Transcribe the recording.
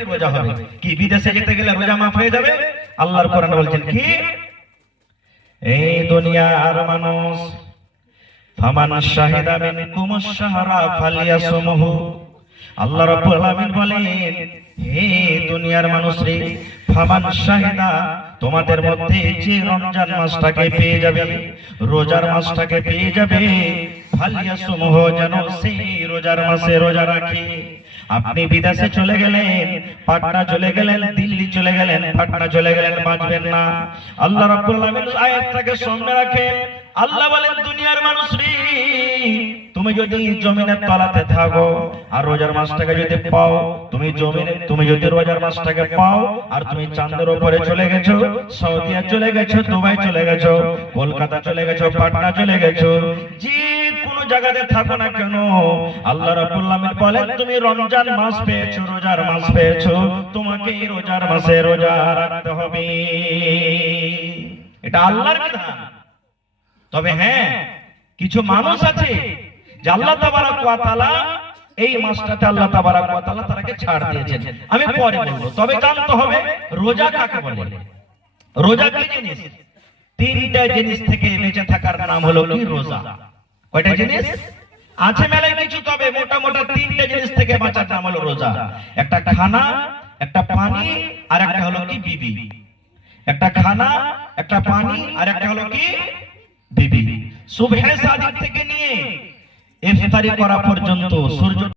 ক্ষেত্রে রোজা হবে। কি বিদেশে যেতে গেলে রোজা মাফ হয়ে যাবে? আল্লাহর কোরআন বলছেন কি, এই দুনিয়ার মানুষ ফামান শাহিদা মিনকুমুশ শাহরা ফালিয়াসুমহু, আল্লাহ রাব্বুল আলামিন বলেন, হে দুনিয়ার মানুষ রে, ফামান শাহিদা, তোমাদের মধ্যে যে রমজান মাসটাকে পেয়ে যাবে, রোজার মাসটাকে পেয়ে যাবে, ফালিয়াসুমহু, যেন সেই রোজার মাসে রোজা রাখে। আপনি বিদেশে চলে গেলেন, পাটনা চলে গেলেন, দিল্লি চলে গেলেন, পাটনা চলে গেলেন, বাঁচবেন না। আল্লাহ রাব্বুল আলামিন আয়াতটাকে সামনে রাখেন। আল্লাহ বলেন, দুনিয়ার মানুষ রে, তুমি যদি জমিনের তলাতে থাকো আর রোজার মাসটাকে যদি পাও, তুমি যদি রোজার মাসটাকে পাও আর তুমি চাঁদের উপরে চলে গেছো, সৌদিয়া চলে গেছো, দুবাই চলে গেছো, কলকাতা চলে গেছো, পাটনা চলে গেছো, যে কোন জায়গাতে থাকো না কেন, আল্লাহ রাব্বুল আলামিন বলেন, তুমি রমজান মাস পেয়েছো, রোজার মাস পেয়েছো, তোমাকে এই রোজার মাসে রোজা রাখতে হবে। এটা আল্লাহর বিধান। তবে হ্যাঁ, কিছু মানুষ আছে যে আল্লাহ তাবারক ওয়া তাআলা এই মাসটাতে আল্লাহ তাবারক ওয়া তাআলা তাকে ছাড় দিয়েছেন, আমি পরে বলবো। তবে জানতে হবে রোজা কাকে বলে। রোজা কি জিনিস? তিনটা জিনিস থেকে বেঁচে থাকার নাম হলো কি রোজা। কয়টা জিনিস আছে? মেলায় কিছু, তবে মোটামুটি তিনটা জিনিস থেকে বাঁচার নাম হলো রোজা। একটা খানা, একটা পানি, আর একটা হলো কি বিবি। একটা খানা, একটা পানি, আর একটা হলো কি বিবি। সুবহে সাদিক থেকে নিয়ে ইফতারি করা পর্যন্ত সূর্য